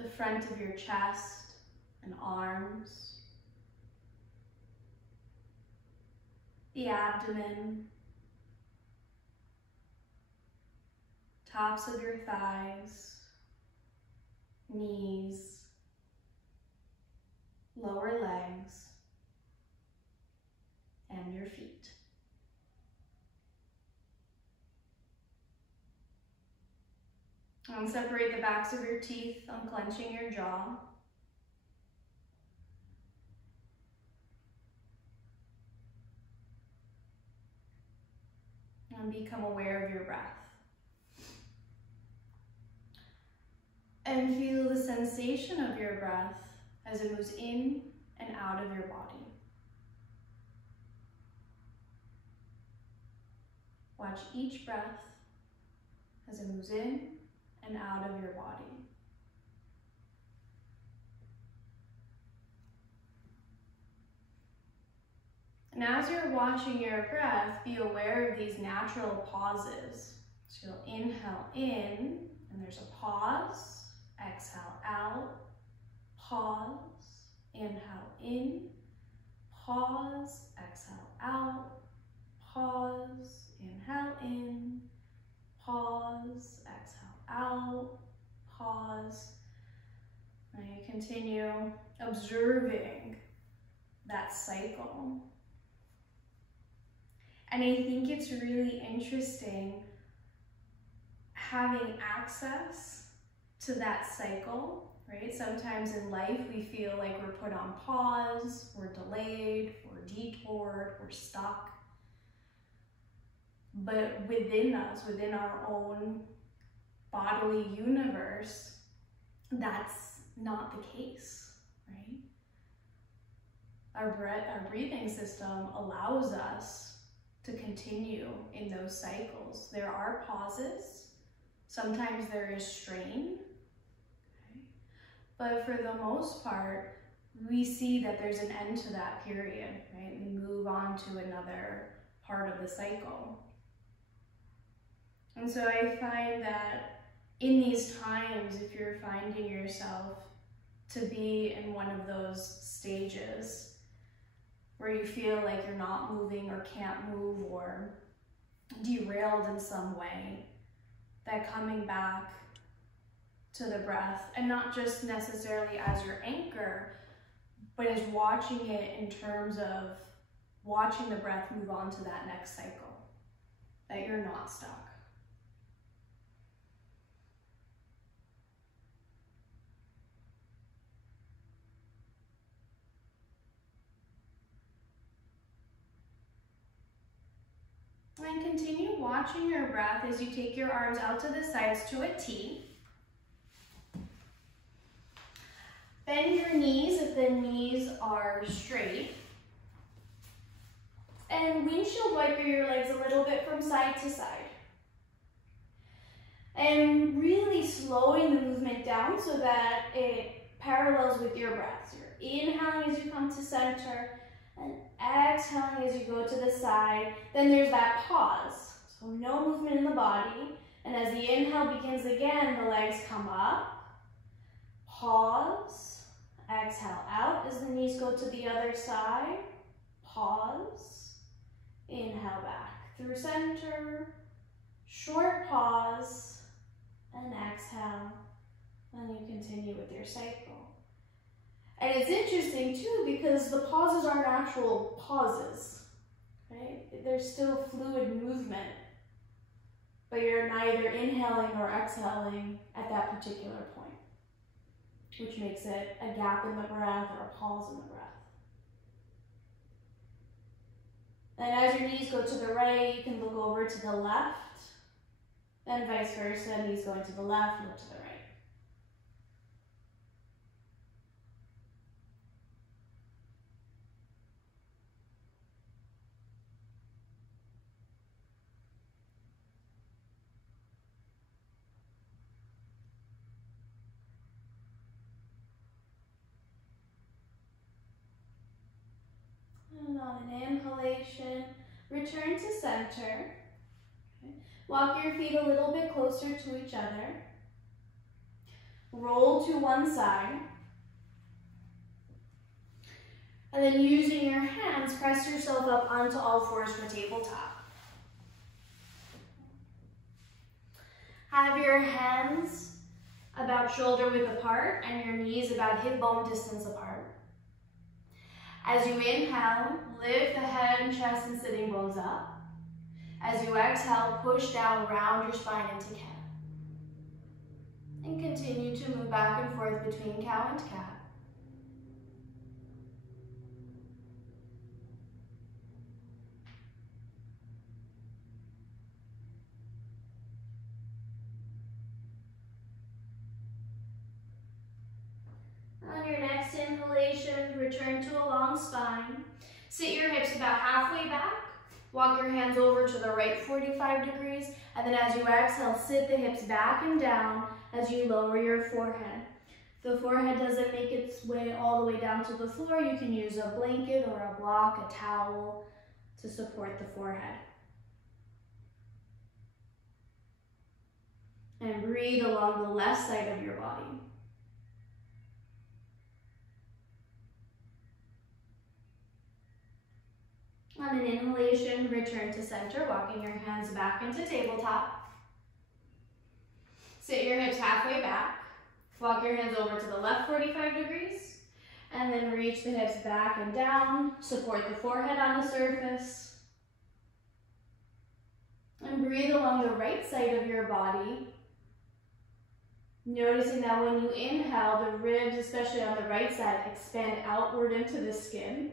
the front of your chest and arms, the abdomen, tops of your thighs, knees, lower legs, and your feet. And separate the backs of your teeth, unclenching your jaw. And become aware of your breath. And feel the sensation of your breath as it moves in and out of your body. Watch each breath as it moves in and out of your body. And as you're watching your breath, be aware of these natural pauses. So you'll inhale in, and there's a pause. Exhale out, pause, inhale in, pause, exhale out, pause, inhale in, pause, exhale out, pause. And you continue observing that cycle. And I think it's really interesting having access to that cycle, right? Sometimes in life we feel like we're put on pause, we're delayed, we're detoured, we're stuck. But within us, within our own bodily universe, that's not the case, right? Our breathing system allows us to continue in those cycles. There are pauses. Sometimes there is strain, okay? But for the most part, we see that there's an end to that period, right? We move on to another part of the cycle. And so I find that in these times, if you're finding yourself to be in one of those stages where you feel like you're not moving or can't move or derailed in some way, that coming back to the breath, and not just necessarily as your anchor, but as watching it in terms of watching the breath move on to that next cycle, that you're not stuck. And continue watching your breath as you take your arms out to the sides to a T. Bend your knees if the knees are straight. And windshield wiper your legs a little bit from side to side. And really slowing the movement down so that it parallels with your breath. So you're inhaling as you come to center, and exhaling as you go to the side. Then there's that pause. So no movement in the body. And as the inhale begins again, the legs come up. Pause. Exhale out as the knees go to the other side. Pause. Inhale back through center. Short pause. And exhale. And you continue with your cycle. And it's interesting too because the pauses aren't actual pauses, right? There's still fluid movement, but you're neither inhaling or exhaling at that particular point, which makes it a gap in the breath or a pause in the breath. And as your knees go to the right, you can look over to the left, and vice versa, knees going to the left, look to the right. And on an inhalation, return to center. Okay. Walk your feet a little bit closer to each other. roll to one side. And then using your hands, press yourself up onto all fours for tabletop. Have your hands about shoulder width apart and your knees about hip bone distance apart. As you inhale, lift the head and chest and sitting bones up. As you exhale, push down, round your spine into cat. And continue to move back and forth between cow and cat. On your next inhalation, return to a long spine. Sit your hips about halfway back. Walk your hands over to the right 45 degrees. And then as you exhale, sit the hips back and down as you lower your forehead. If the forehead doesn't make its way all the way down to the floor, you can use a blanket or a block, a towel to support the forehead. And breathe along the left side of your body. On an inhalation, return to center, walking your hands back into tabletop. Sit your hips halfway back. Walk your hands over to the left 45 degrees. And then reach the hips back and down. Support the forehead on the surface. And breathe along the right side of your body. Noticing that when you inhale, the ribs, especially on the right side, expand outward into the skin.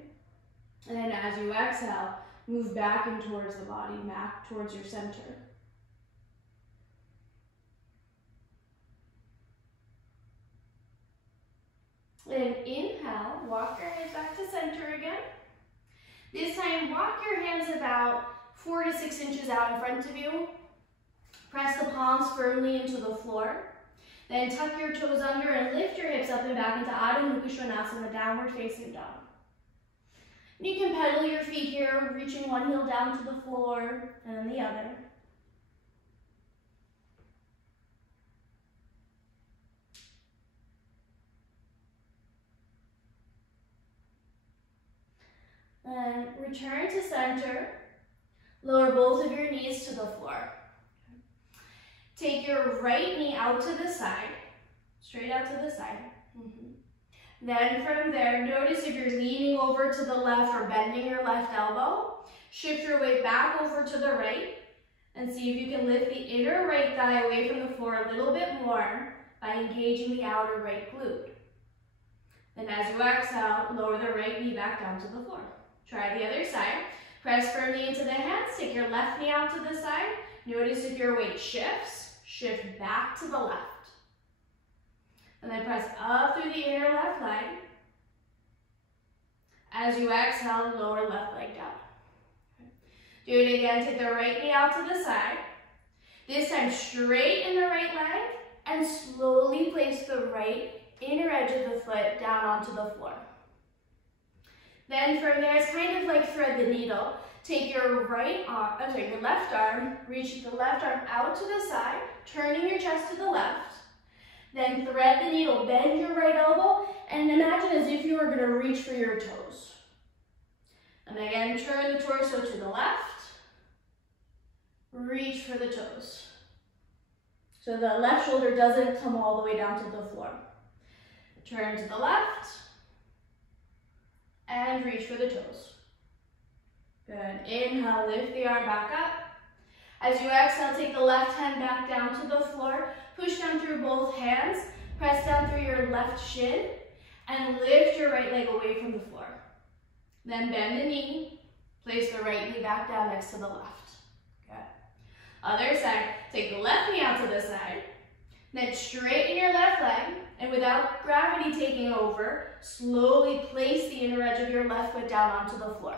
And then as you exhale, move back and towards the body, back towards your center. Then inhale, walk your hands back to center again. This time, walk your hands about 4 to 6 inches out in front of you. Press the palms firmly into the floor. Then tuck your toes under and lift your hips up and back into Adho Mukha Svanasana, downward facing dog. You can pedal your feet here, reaching one heel down to the floor and then the other. And return to center. Lower both of your knees to the floor. Take your right knee out to the side, straight out to the side. Then from there, notice if you're leaning over to the left or bending your left elbow, shift your weight back over to the right and see if you can lift the inner right thigh away from the floor a little bit more by engaging the outer right glute. Then as you exhale, lower the right knee back down to the floor. Try the other side. Press firmly into the hands, take your left knee out to the side. Notice if your weight shifts, shift back to the left. And then press up through the inner left leg. As you exhale, lower left leg down. Do it again, take the right knee out to the side. This time straighten the right leg and slowly place the right inner edge of the foot down onto the floor. Then from there, it's kind of like thread the needle. Take your your left arm, reach the left arm out to the side, turning your chest to the left. Then thread the needle, bend your right elbow, and imagine as if you were going to reach for your toes. And again, turn the torso to the left, reach for the toes. So the left shoulder doesn't come all the way down to the floor. Turn to the left, and reach for the toes. Good. Inhale, lift the arm back up. As you exhale, take the left hand back down to the floor. Push down through both hands. Press down through your left shin. And lift your right leg away from the floor. Then bend the knee. Place the right knee back down next to the left. Good. Other side. Take the left knee out to the side. Then straighten your left leg. And without gravity taking over, slowly place the inner edge of your left foot down onto the floor.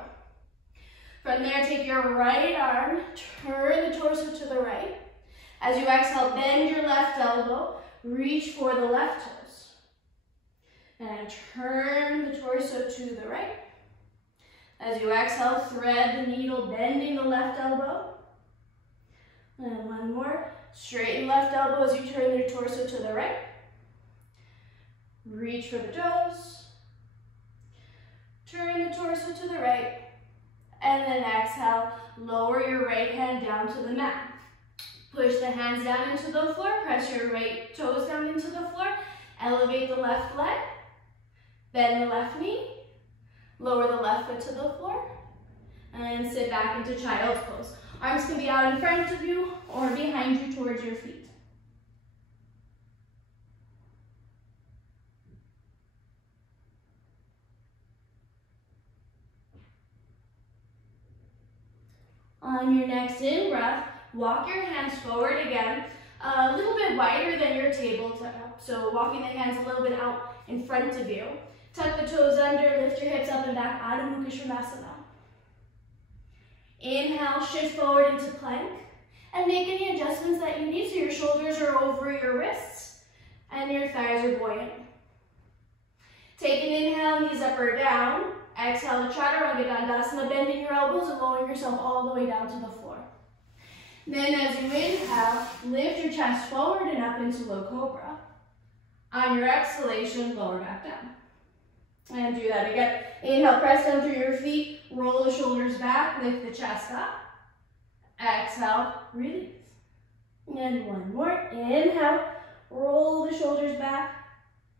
From there, take your right arm, turn the torso to the right. As you exhale, bend your left elbow, reach for the left toes. And turn the torso to the right. As you exhale, thread the needle, bending the left elbow. And one more. Straighten left elbow as you turn your torso to the right. Reach for the toes. Turn the torso to the right. And then exhale, lower your right hand down to the mat. Push the hands down into the floor. Press your right toes down into the floor. Elevate the left leg. Bend the left knee. Lower the left foot to the floor. And sit back into child's pose. Arms can be out in front of you or behind you towards your feet. On your next in-breath, walk your hands forward again, a little bit wider than your tabletop. So walking the hands a little bit out in front of you. Tuck the toes under, lift your hips up and back, Adho Mukha Svanasana. Inhale, shift forward into plank, and make any adjustments that you need so your shoulders are over your wrists and your thighs are buoyant. Take an inhale, knees up or down. Exhale to Chaturanga Dandasana, bending your elbows and lowering yourself all the way down to the floor. Then as you inhale, lift your chest forward and up into low cobra. On your exhalation, lower back down. And do that again. Inhale, press down through your feet, roll the shoulders back, lift the chest up. Exhale, release. And one more. Inhale, roll the shoulders back,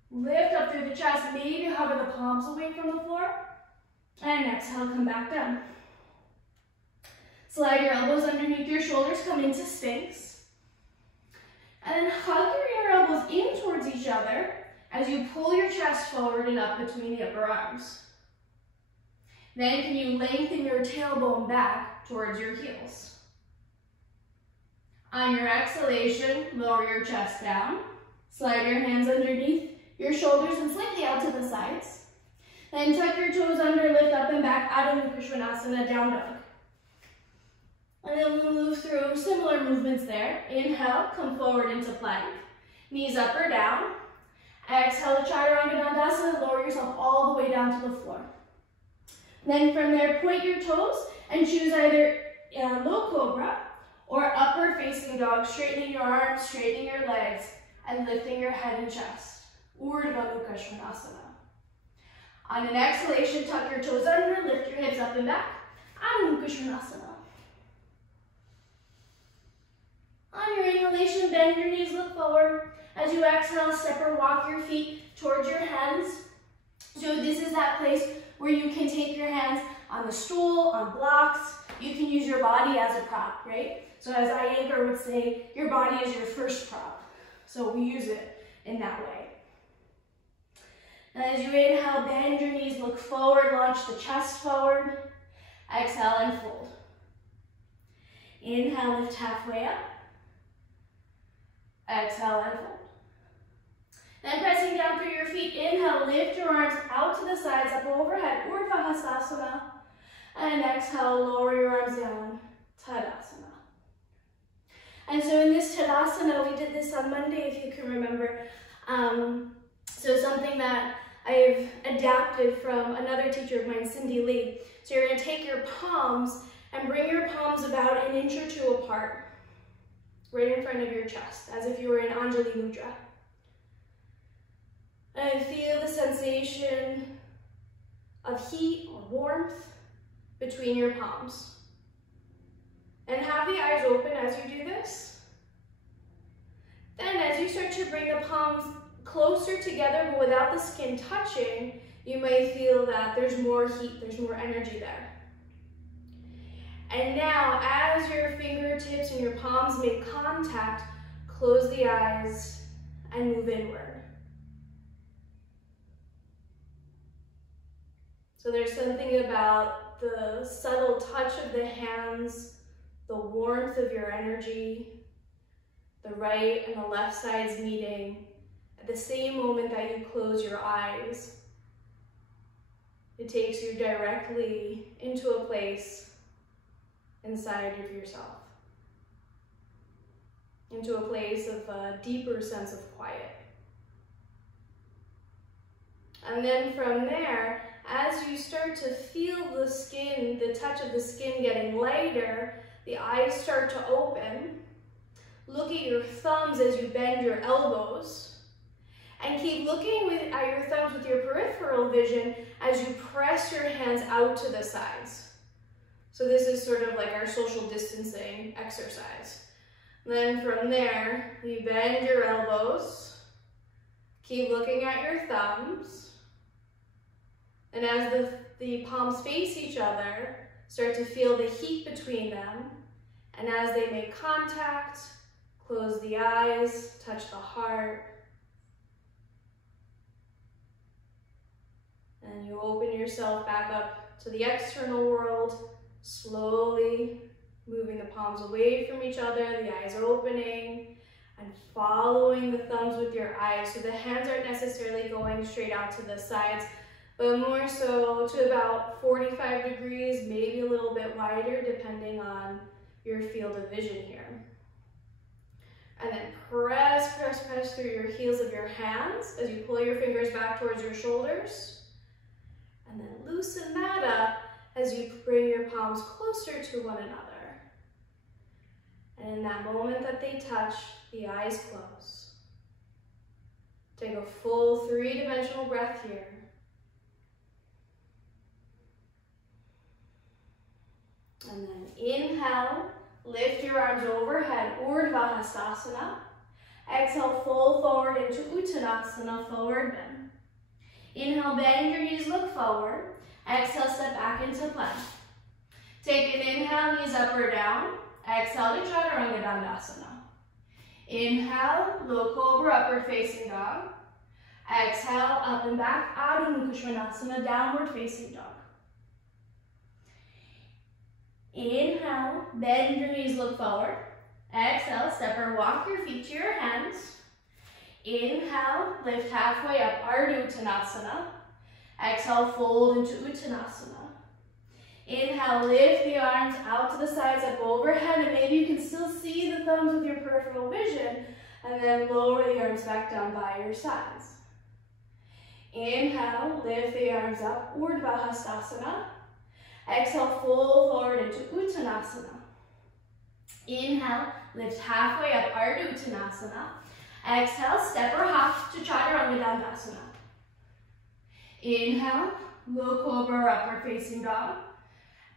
lift up through the chest, maybe hover the palms away from the floor. And exhale, come back down. Slide your elbows underneath your shoulders, come into Sphinx. And then hug your elbows in towards each other as you pull your chest forward and up between the upper arms. Then can you lengthen your tailbone back towards your heels. On your exhalation, lower your chest down. Slide your hands underneath your shoulders and slightly out to the sides. Then tuck your toes under, lift up and back, Adho Mukha Svanasana, down dog. And then we'll move through similar movements there. Inhale, come forward into plank. Knees up or down. Exhale to Chaturanga Dandasana, lower yourself all the way down to the floor. Then from there, point your toes and choose either low cobra or upward facing dog, straightening your arms, straightening your legs, and lifting your head and chest. Urdhva Mukha Svanasana. On an exhalation, tuck your toes under, lift your hips up and back. Adho Mukha Svanasana. On your inhalation, bend your knees, look forward. As you exhale, step or walk your feet towards your hands. So this is that place where you can take your hands on the stool, on blocks. You can use your body as a prop, right? So as Iyengar would say, your body is your first prop. So we use it in that way. And as you inhale, bend your knees, look forward, launch the chest forward. Exhale and fold. Inhale, lift halfway up. Exhale and fold. Then pressing down through your feet, inhale, lift your arms out to the sides, up overhead, Urdhva Hastasana. And exhale, lower your arms down, Tadasana. And so in this Tadasana, we did this on Monday, if you can remember. So something that I've adapted from another teacher of mine, Cindy Lee. So you're going to take your palms and bring your palms about an inch or two apart, right in front of your chest, as if you were in Anjali Mudra. And feel the sensation of heat or warmth between your palms. And have the eyes open as you do this. Then as you start to bring the palms closer together but without the skin touching, you may feel that there's more heat, there's more energy there. And now, as your fingertips and your palms make contact, close the eyes and move inward. So there's something about the subtle touch of the hands, the warmth of your energy, the right and the left sides meeting at the same moment that you close your eyes. It takes you directly into a place inside of yourself, into a place of a deeper sense of quiet. And then from there, as you start to feel the skin, the touch of the skin getting lighter, the eyes start to open. Look at your thumbs as you bend your elbows. And keep keep looking at your thumbs with your peripheral vision as you press your hands out to the sides. So this is sort of like our social distancing exercise. Then from there, you bend your elbows. Keep looking at your thumbs. And as the palms face each other, start to feel the heat between them. And as they make contact, close the eyes, touch the heart. And you open yourself back up to the external world, slowly moving the palms away from each other, the eyes opening, and following the thumbs with your eyes. So the hands aren't necessarily going straight out to the sides, but more so to about 45 degrees, maybe a little bit wider, depending on your field of vision here. And then press, press, press through your heels of your hands as you pull your fingers back towards your shoulders. And then loosen that up as you bring your palms closer to one another. And in that moment that they touch, the eyes close. Take a full 3-dimensional breath here. And then inhale, lift your arms overhead, Urdhva Hastasana. Exhale, fold forward into Uttanasana, forward bend. Inhale, bend your knees, look forward. Exhale, step back into plank. Take an inhale, knees up or down. Exhale to Chaturanga Dandasana. Inhale, low cobra, upward facing dog. Exhale, up and back, Adho Mukha Svanasana, downward facing dog. Inhale, bend your knees, look forward. Exhale, step or walk your feet to your hands. Inhale, lift halfway up, Ardha Uttanasana. Exhale, fold into Uttanasana. Inhale, lift the arms out to the sides, up overhead, and maybe you can still see the thumbs with your peripheral vision, and then lower the arms back down by your sides. Inhale, lift the arms up, Urdhva Hastasana. Exhale, fold forward into Uttanasana. Inhale, lift halfway up, Ardha Uttanasana. Exhale, step or hop to Chaturanga Dandasana. Inhale, low cobra, upward facing dog.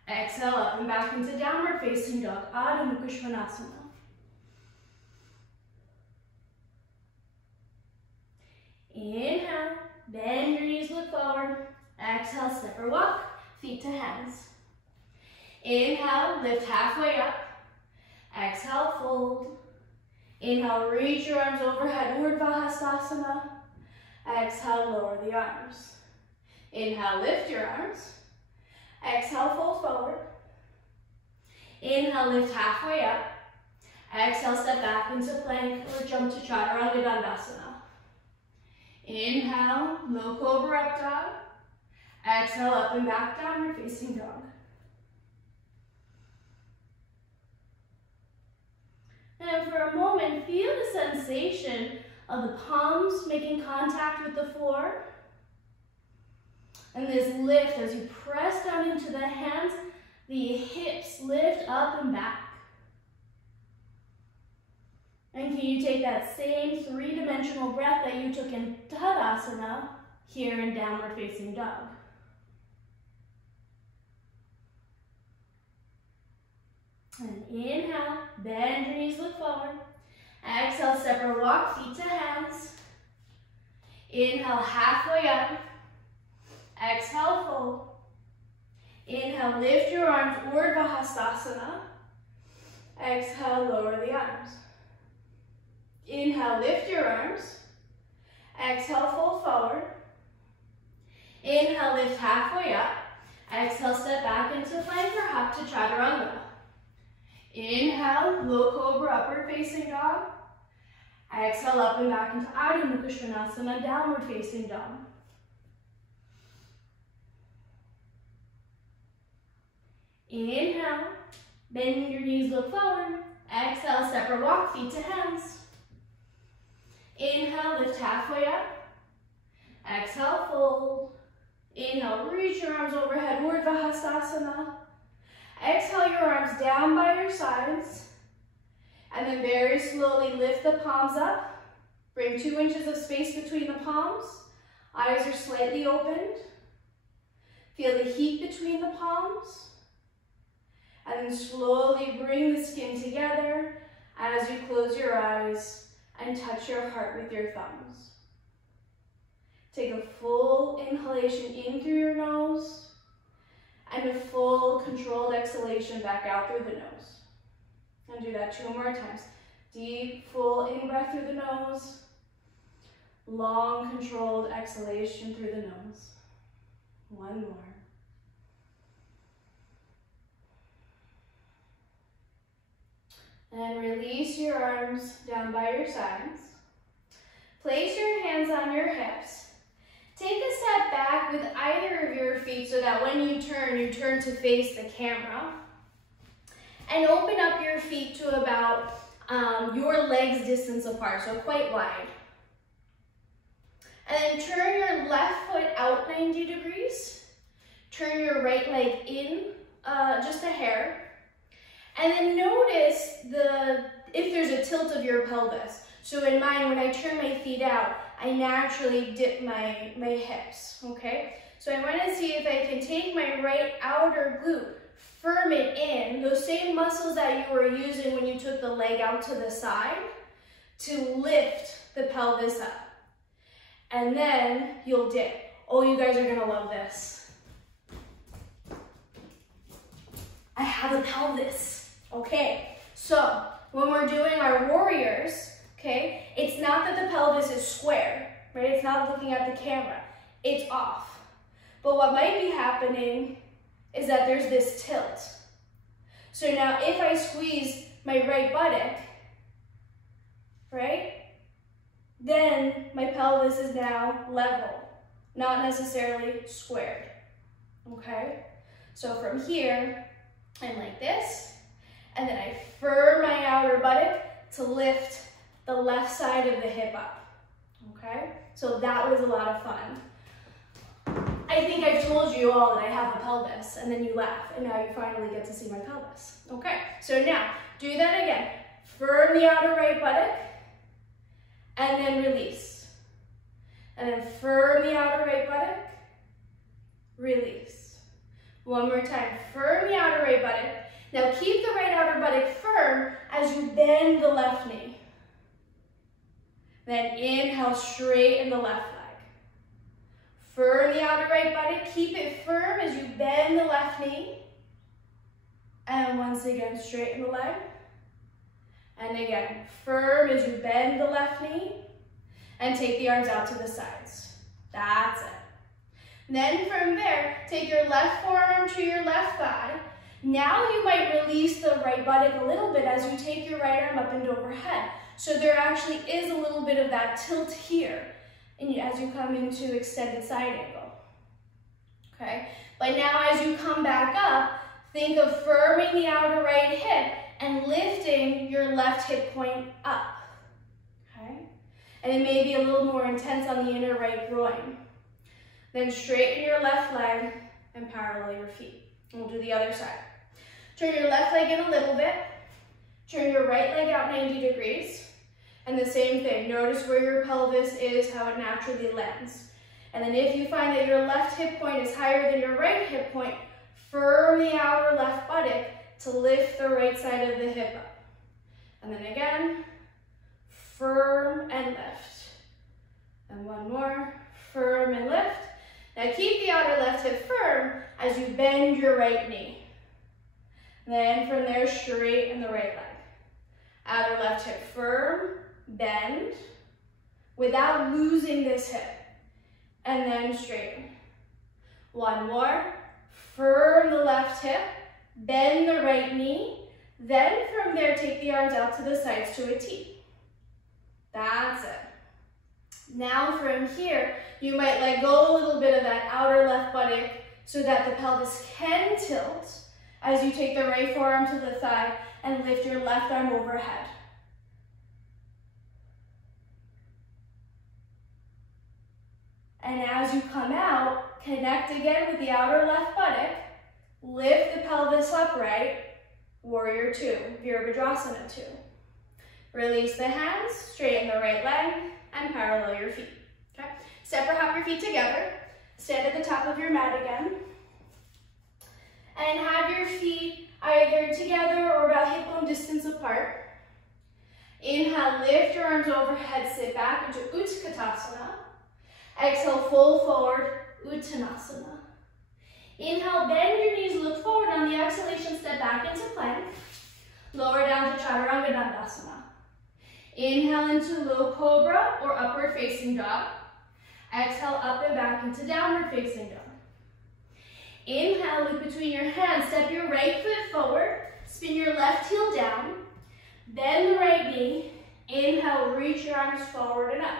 Exhale, up and back into downward facing dog, Adho Mukha Svanasana. Inhale, bend your knees, look forward. Exhale, step or walk, feet to hands. Inhale, lift halfway up. Exhale, fold. Inhale, reach your arms overhead, Urdhva Hastasana. Exhale, lower the arms. Inhale, lift your arms. Exhale, fold forward. Inhale, lift halfway up. Exhale, step back into plank or jump to Chaturanga Dandasana. Inhale, low cobra, up dog. Exhale, up and back, downward facing dog. And for a moment, feel the sensation of the palms making contact with the floor. And this lift as you press down into the hands, the hips lift up and back. And can you take that same 3-dimensional breath that you took in Tadasana here in downward facing dog. And inhale, bend your knees, look forward. Exhale, step or walk, feet to hands. Inhale, halfway up. Exhale, fold. Inhale, lift your arms, Urdhva Hastasana. Exhale, lower the arms. Inhale, lift your arms. Exhale, fold forward. Inhale, lift halfway up. Exhale, step back into plank or hop to Chaturanga. Inhale, low cobra, upward facing dog. Exhale, up and back into Adho Mukha Svanasana, downward facing dog. Inhale, bend your knees, look forward. Exhale, step or walk, feet to hands. Inhale, lift halfway up. Exhale, fold. Inhale, reach your arms overhead, Urdhva Hastasana. Exhale your arms down by your sides. And then very slowly lift the palms up. Bring 2 inches of space between the palms. Eyes are slightly opened. Feel the heat between the palms. And then slowly bring the skin together as you close your eyes and touch your heart with your thumbs. Take a full inhalation in through your nose and a full controlled exhalation back out through the nose. And do that 2 more times. Deep, full in-breath through the nose. Long, controlled exhalation through the nose. 1 more. And release your arms down by your sides. Place your hands on your hips. Take a step back with either of your feet so that when you turn to face the camera. And open up your feet to about your legs distance apart, so quite wide. And then turn your left foot out 90 degrees. Turn your right leg in just a hair. And then notice if there's a tilt of your pelvis. So in mine, when I turn my feet out, I naturally dip my hips, okay? So I want to see if I can take my right outer glute, firm it in, those same muscles that you were using when you took the leg out to the side, to lift the pelvis up. And then you'll dip. Oh, you guys are gonna love this. I have a pelvis. Okay, so when we're doing our warriors, okay, it's not that the pelvis is square, right? It's not looking at the camera. It's off. But what might be happening is that there's this tilt. So now if I squeeze my right buttock, right, then my pelvis is now level, not necessarily squared, okay? So from here, I'm like this, and then I firm my outer buttock to lift the left side of the hip up, okay? So that was a lot of fun. I think I've told you all that I have a pelvis, and then you laugh, and now you finally get to see my pelvis. Okay, so now, do that again. Firm the outer right buttock, and then release. And then firm the outer right buttock, release. One more time, firm the outer right buttock. Now keep the right outer buttock firm as you bend the left knee. Then inhale, straighten the left leg. Firm the outer right buttock, keep it firm as you bend the left knee. And once again, straighten the leg. And again, firm as you bend the left knee. And take the arms out to the sides. That's it. Then from there, take your left forearm to your left thigh. Now you might release the right buttock a little bit as you take your right arm up and overhead. So there actually is a little bit of that tilt here as you come into extended side angle, okay? But now as you come back up, think of firming the outer right hip and lifting your left hip point up, okay? And it may be a little more intense on the inner right groin. Then straighten your left leg and parallel your feet. And we'll do the other side. Turn your left leg in a little bit. Turn your right leg out 90 degrees. And the same thing, notice where your pelvis is, how it naturally lands. And then if you find that your left hip point is higher than your right hip point, firm the outer left buttock to lift the right side of the hip up. And then again, firm and lift. And one more, firm and lift. Now keep the outer left hip firm as you bend your right knee. Then from there, straighten the right leg. Outer left hip firm, bend, without losing this hip. And then straighten. One more, firm the left hip, bend the right knee. Then from there, take the arms out to the sides to a T. That's it. Now from here, you might let go a little bit of that outer left buttock so that the pelvis can tilt as you take the right forearm to the thigh and lift your left arm overhead. And as you come out, connect again with the outer left buttock, lift the pelvis upright, warrior two, Virabhadrasana 2. Release the hands, straighten the right leg, and parallel your feet. Okay? Step or hop your feet together. Stand at the top of your mat again. And have your feet either together or about hip bone distance apart. Inhale, lift your arms overhead, sit back into Utkatasana. Exhale, fold forward, Uttanasana. Inhale, bend your knees, look forward. On the exhalation, step back into plank. Lower down to Chaturanga Dandasana. Inhale into low cobra or upward facing dog. Exhale, up and back into downward facing dog. Inhale, look between your hands. Step your right foot forward. Spin your left heel down. Bend the right knee. Inhale, reach your arms forward and up.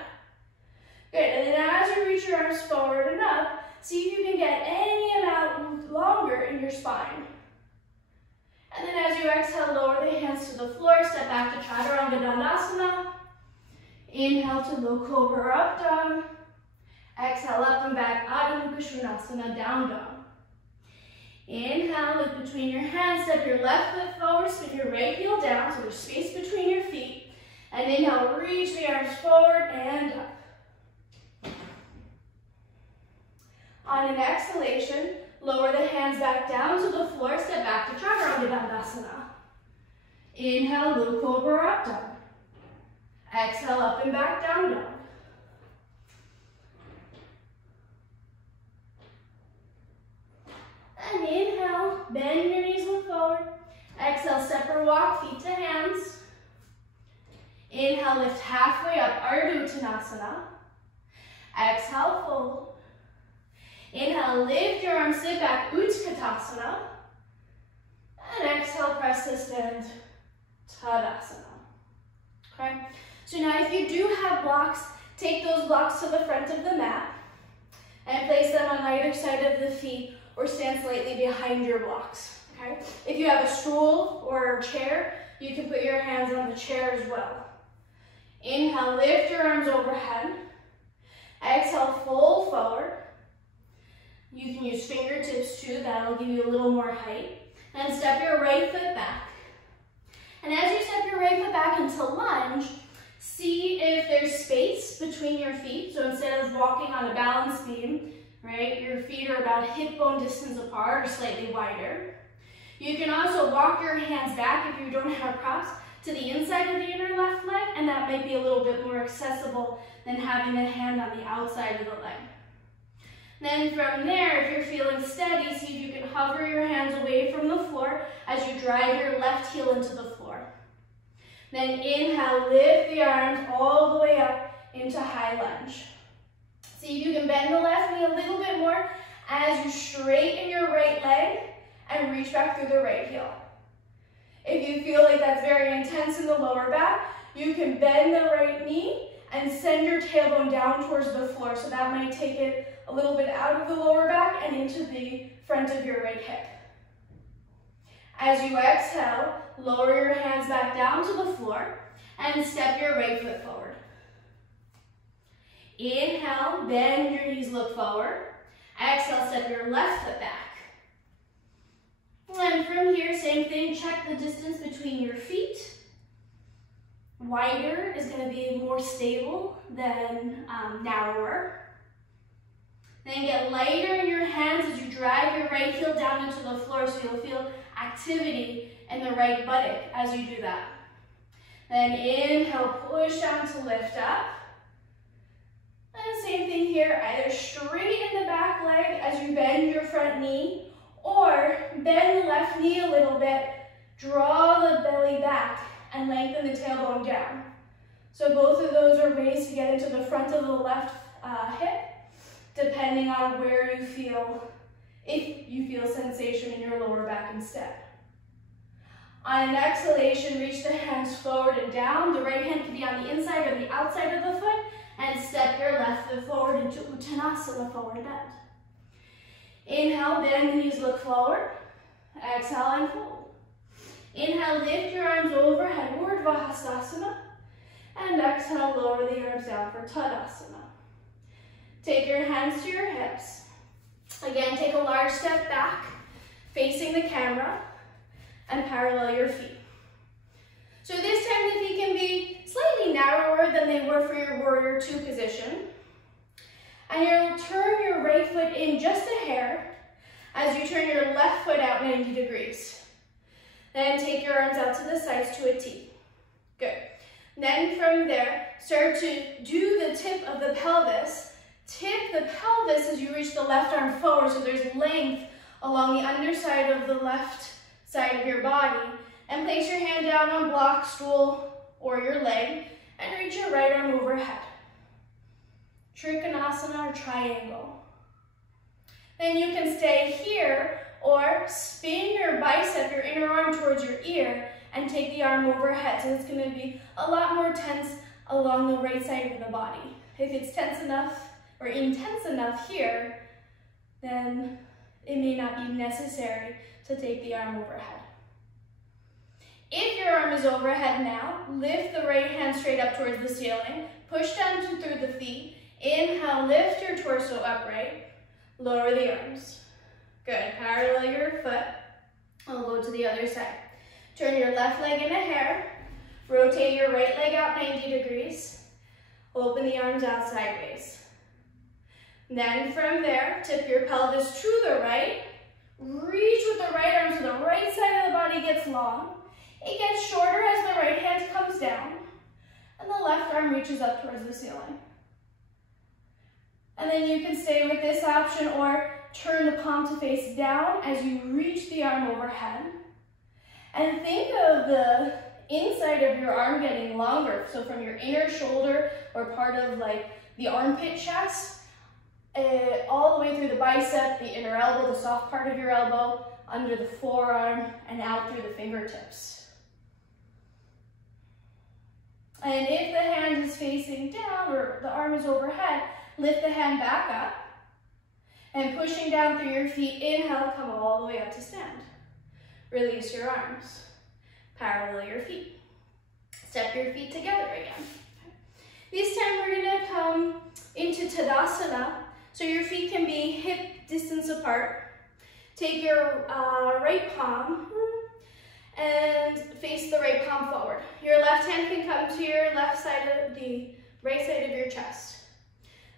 Good, and then as you reach your arms forward and up, see if you can get any amount longer in your spine. And then as you exhale, lower the hands to the floor, step back to Chaturanga Dandasana. Inhale to low cobra, up dog. Exhale, up and back, Adho Mukha Svanasana, down dog. Inhale, look between your hands, step your left foot forward, spin your right heel down, so there's space between your feet. And inhale, reach the arms forward and up. On an exhalation, lower the hands back down to the floor, step back to Chaturanga Dandasana. Inhale, low cobra, up dog. Exhale, up and back, down dog. And inhale, bend your knees, look forward. Exhale, step or walk, feet to hands. Inhale, lift halfway up, Ardha Uttanasana. Exhale, fold. Inhale, lift your arms, sit back, Utkatasana. And exhale, press to stand, Tadasana. Okay? So now if you do have blocks, take those blocks to the front of the mat and place them on either side of the feet or stand slightly behind your blocks. Okay? If you have a stool or a chair, you can put your hands on the chair as well. Inhale, lift your arms overhead. Exhale, fold forward. You can use fingertips too, that'll give you a little more height. And step your right foot back. And as you step your right foot back into lunge, see if there's space between your feet. So instead of walking on a balance beam, right, your feet are about hip bone distance apart or slightly wider. You can also walk your hands back if you don't have props to the inside of the inner left leg, and that might be a little bit more accessible than having a hand on the outside of the leg. Then from there, if you're feeling steady, see if you can hover your hands away from the floor as you drive your left heel into the floor. Then inhale, lift the arms all the way up into high lunge. See if you can bend the left knee a little bit more as you straighten your right leg and reach back through the right heel. If you feel like that's very intense in the lower back, you can bend the right knee and send your tailbone down towards the floor. So that might take it a little bit out of the lower back and into the front of your right hip. As you exhale, lower your hands back down to the floor and step your right foot forward. Inhale, bend your knees, look forward. Exhale, step your left foot back. And from here, same thing, check the distance between your feet. Wider is going to be more stable than narrower. Then get lighter in your hands as you drag your right heel down into the floor so you'll feel activity in the right buttock as you do that. Then inhale, push down to lift up. And same thing here, either straighten the back leg as you bend your front knee, or bend the left knee a little bit, draw the belly back, and lengthen the tailbone down. So both of those are ways to get into the front of the left hip, depending on where you feel, if you feel sensation in your lower back instead. On an exhalation, reach the hands forward and down. The right hand can be on the inside or the outside of the foot, and step your left foot forward into Uttanasana, forward bend. Inhale, bend the knees, look forward. Exhale and fold. Inhale, lift your arms overhead, Urdhva Hastasana. And exhale, lower the arms down for Tadasana. Take your hands to your hips. Again, take a large step back, facing the camera, and parallel your feet. So this time the feet can be slightly narrower than they were for your warrior two position. And you'll turn your right foot in just a hair as you turn your left foot out 90 degrees. Then take your arms out to the sides to a T. Good. Then from there, start to do the tip of the pelvis. Tip the pelvis as you reach the left arm forward so there's length along the underside of the left side of your body. And place your hand down on block, stool, or your leg, and reach your right arm overhead. Trikonasana or triangle. Then you can stay here or spin your bicep, your inner arm towards your ear, and take the arm overhead. So it's going to be a lot more tense along the right side of the body. If it's tense enough or intense enough here, then it may not be necessary to take the arm overhead. If your arm is overhead now, lift the right hand straight up towards the ceiling, push down through the feet, inhale, lift your torso upright, lower the arms. Good, parallel your foot, I'll go to the other side. Turn your left leg in a hair, rotate your right leg out 90 degrees, open the arms out sideways. Then from there, tip your pelvis to the right, reach with the right arm so the right side of the body gets long. It gets shorter as the right hand comes down, and the left arm reaches up towards the ceiling. And then you can stay with this option or turn the palm to face down as you reach the arm overhead. And think of the inside of your arm getting longer. So from your inner shoulder or part of like the armpit chest, all the way through the bicep, the inner elbow, the soft part of your elbow, under the forearm, and out through the fingertips. And if the hand is facing down or the arm is overhead, lift the hand back up. And pushing down through your feet, inhale, come all the way up to stand. Release your arms. Parallel your feet. Step your feet together again. This time we're going to come into Tadasana. So your feet can be hip distance apart. Take your right palm and face the right palm forward. Your left hand can come to your left side of the right side of your chest.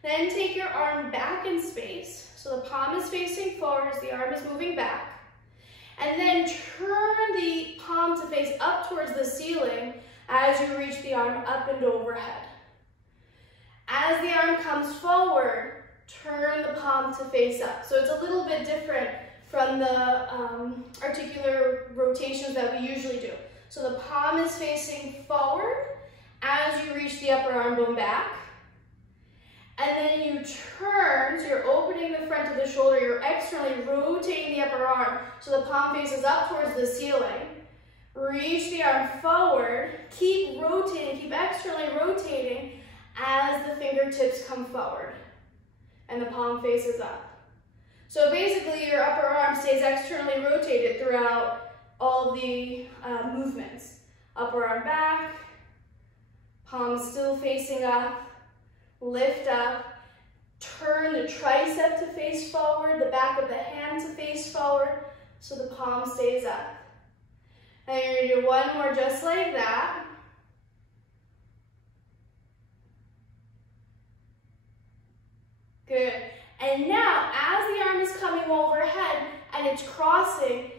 Then take your arm back in space. So the palm is facing forward as the arm is moving back. And then turn the palm to face up towards the ceiling as you reach the arm up and overhead. As the arm comes forward, turn the palm to face up. So it's a little bit different from the articular rotations that we usually do. So the palm is facing forward as you reach the upper arm bone back. And then you turn, so you're opening the front of the shoulder, you're externally rotating the upper arm so the palm faces up towards the ceiling. Reach the arm forward, keep rotating, keep externally rotating as the fingertips come forward and the palm faces up. So basically your upper arm stays externally rotated throughout all the movements. Upper arm back, palm still facing up, lift up, turn the tricep to face forward, the back of the hand to face forward, so the palm stays up. And you're going to do one more just like that. Good. And now, as the arm is coming overhead and it's crossing,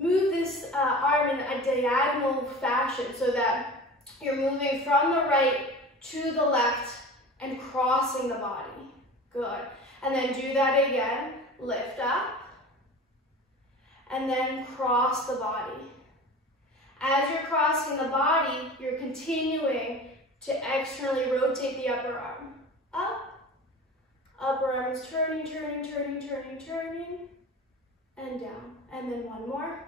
move this arm in a diagonal fashion so that you're moving from the right to the left and crossing the body. Good. And then do that again. Lift up. And then cross the body. As you're crossing the body, you're continuing to externally rotate the upper arm. Up. Upper arm is turning, turning, turning, turning, turning. And down. And then one more.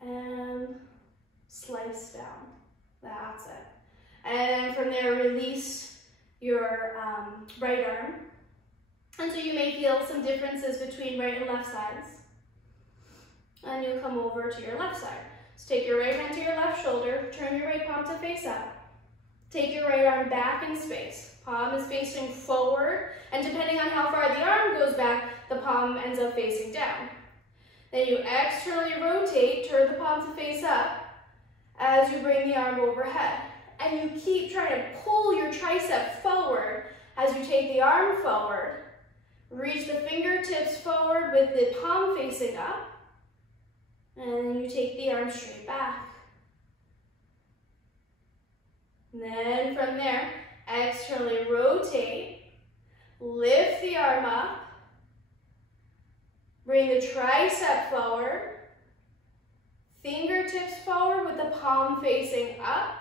And slice down. That's it. And from there, release your right arm. And so you may feel some differences between right and left sides. And you'll come over to your left side. So take your right hand to your left shoulder, turn your right palm to face up. Take your right arm back in space. Palm is facing forward, and depending on how far the arm goes back, the palm ends up facing down. Then you externally rotate, turn the palm to face up, as you bring the arm overhead. And you keep trying to pull your tricep forward as you take the arm forward. Reach the fingertips forward with the palm facing up. And then you take the arm straight back. And then from there, externally rotate. Lift the arm up. Bring the tricep forward. Fingertips forward with the palm facing up.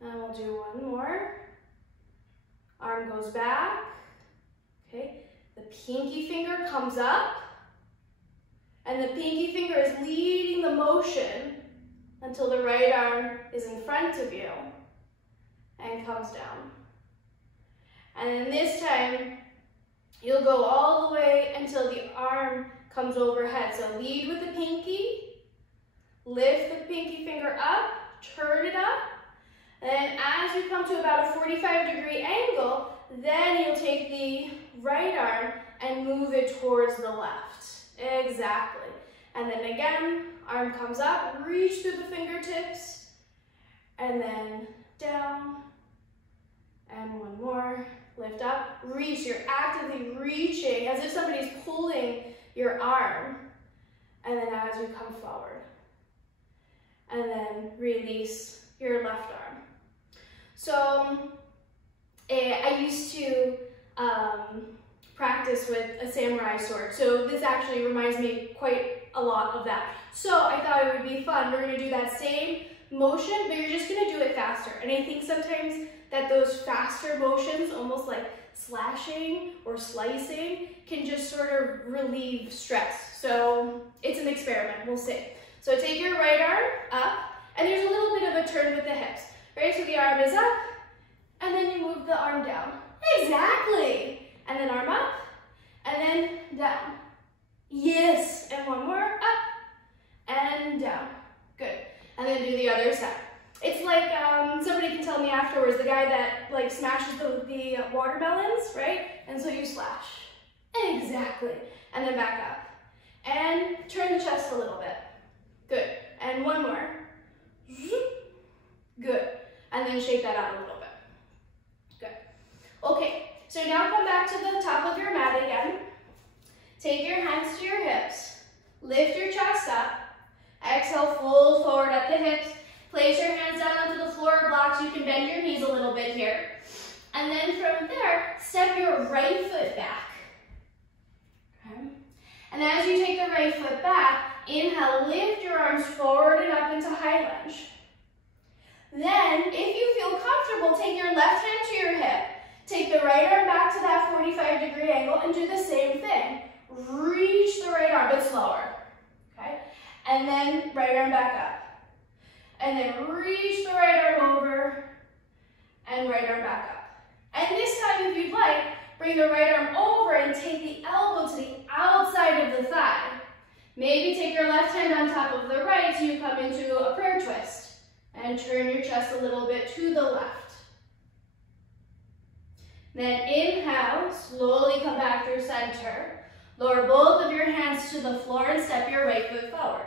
And we'll do one more. Arm goes back. Okay, the pinky finger comes up. And the pinky finger is leading the motion until the right arm is in front of you and comes down. And then this time, you'll go all the way until the arm comes overhead. So lead with the pinky, lift the pinky finger up, turn it up, and then as you come to about a 45-degree angle, then you'll take the right arm and move it towards the left. Exactly. And then again, arm comes up, reach through the fingertips, and then down, and one more. Lift up, reach. You're actively reaching as if somebody's pulling your arm. And then as you come forward. And then release your left arm. So I used to practice with a samurai sword. So this actually reminds me quite a lot of that. So I thought it would be fun. We're going to do that same motion, but you're just going to do it faster. And I think sometimes that those faster motions, almost like slashing or slicing, can just sort of relieve stress. So it's an experiment, we'll see. So take your right arm up, and there's a little bit of a turn with the hips, right? So the arm is up, and then you move the arm down. Exactly. And then arm up, and then down. Yes, and one more, up, and down. Good. And then do the other side. It's like, somebody can tell me afterwards, the guy that like smashes the watermelons, right? And so you slash. Exactly. And then back up. And turn the chest a little bit. Good. And one more. Good. And then shake that out a little bit. Good. Okay, so now come back to the top of your mat again. Take your hands to your hips. Lift your chest up. Exhale, fold forward at the hips. Place your hands down onto the floor or blocks. You can bend your knees a little bit here. And then from there, step your right foot back. Okay. And as you take the right foot back, inhale, lift your arms forward and up into high lunge. Then, if you feel comfortable, take your left hand to your hip. Take the right arm back to that 45-degree angle and do the same thing. Reach the right arm, but slower. Okay? And then right arm back up. And then reach the right arm over and right arm back up. And this time, if you'd like, bring the right arm over and take the elbow to the outside of the thigh. Maybe take your left hand on top of the right so you come into a prayer twist. And turn your chest a little bit to the left. Then inhale, slowly come back through center. Lower both of your hands to the floor and step your right foot forward.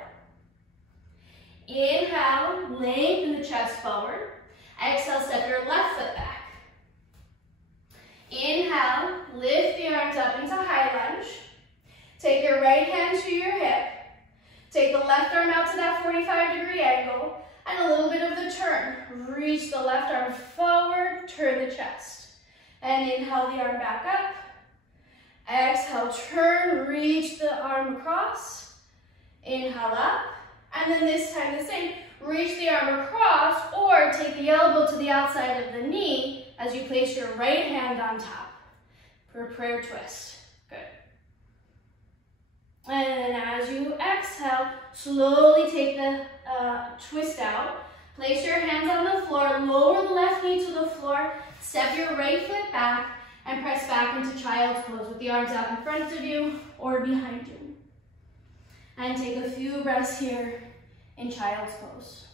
Inhale, lengthen the chest forward. Exhale, step your left foot back. Inhale, lift the arms up into high lunge. Take your right hand to your hip. Take the left arm out to that 45-degree angle and a little bit of the turn. Reach the left arm forward, turn the chest. And inhale the arm back up. Exhale, turn, reach the arm across. Inhale up. And then this time the same. Reach the arm across or take the elbow to the outside of the knee as you place your right hand on top for a prayer twist. Good. And then as you exhale, slowly take the twist out. Place your hands on the floor, lower the left knee to the floor, step your right foot back, and press back into child's pose with the arms out in front of you or behind you. And take a few breaths here in child's pose.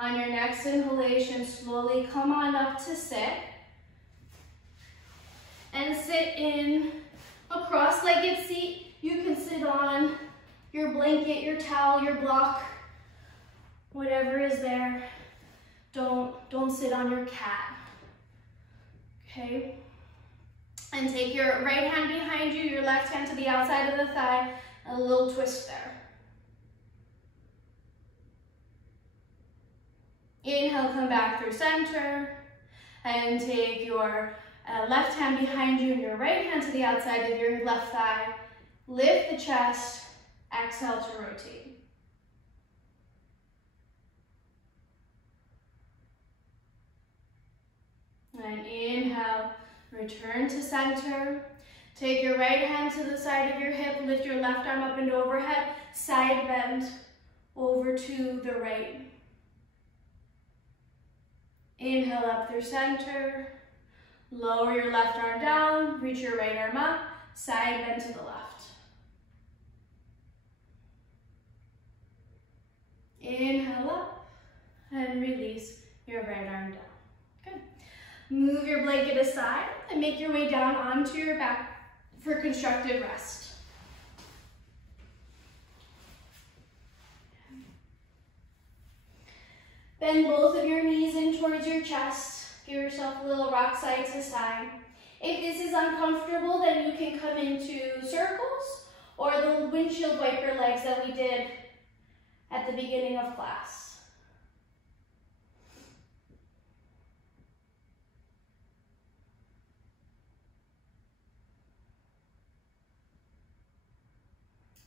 On your next inhalation, slowly come on up to sit. And sit in a cross-legged seat. You can sit on your blanket, your towel, your block, whatever is there. Don't sit on your cat. Okay? And take your right hand behind you, your left hand to the outside of the thigh, and a little twist there. Inhale, come back through center, and take your left hand behind you and your right hand to the outside of your left thigh. Lift the chest, exhale to rotate. And inhale, return to center. Take your right hand to the side of your hip, lift your left arm up and overhead, side bend over to the right. Inhale up through center. Lower your left arm down, reach your right arm up, side bend to the left. Inhale up and release your right arm down. Good. Move your blanket aside and make your way down onto your back for constructive rest. Bend both of your knees in towards your chest. Give yourself a little rock side to side. If this is uncomfortable, then you can come into circles or the windshield wiper legs that we did at the beginning of class.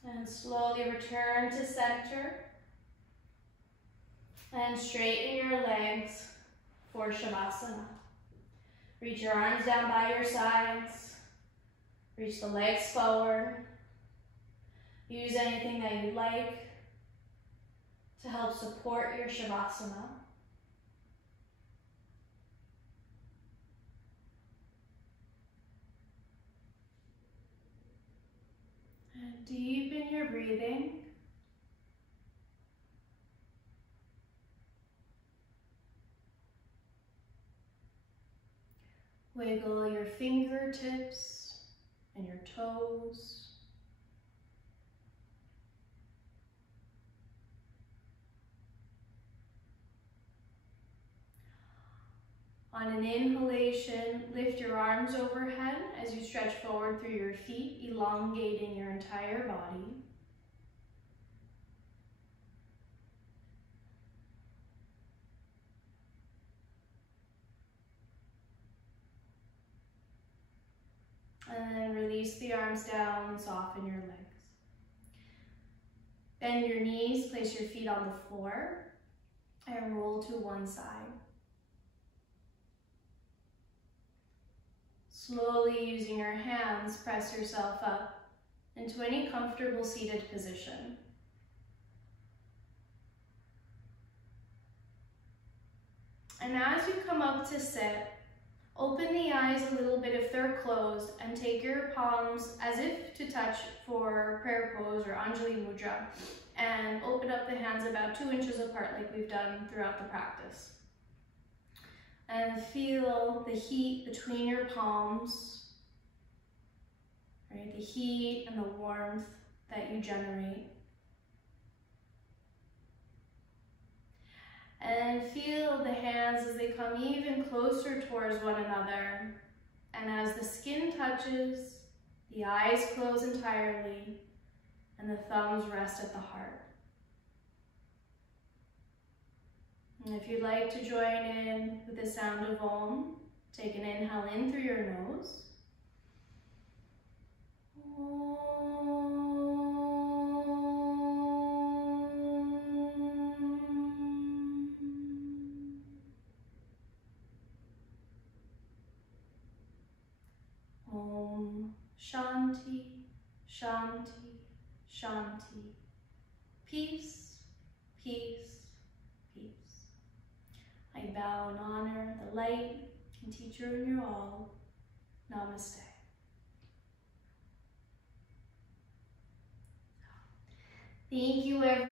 And slowly return to center. And straighten your legs for Shavasana. Reach your arms down by your sides. Reach the legs forward. Use anything that you'd like to help support your Shavasana. And deepen your breathing. Wiggle your fingertips and your toes. On an inhalation, lift your arms overhead as you stretch forward through your feet, elongating your entire body. And then release the arms down, soften your legs. Bend your knees, place your feet on the floor, and roll to one side. Slowly using your hands, press yourself up into any comfortable seated position. And as you come up to sit, open the eyes a little bit if they're closed and take your palms as if to touch for prayer pose or Anjali Mudra, and open up the hands about 2 inches apart like we've done throughout the practice. And feel the heat between your palms, right? The heat and the warmth that you generate. And feel the hands as they come even closer towards one another. And as the skin touches, the eyes close entirely, and the thumbs rest at the heart. And if you'd like to join in with the sound of Om, take an inhale in through your nose. Om Shanti, Shanti, Shanti. Peace, peace, peace. I bow and honor the light and teacher in you all. Namaste. Thank you, everyone.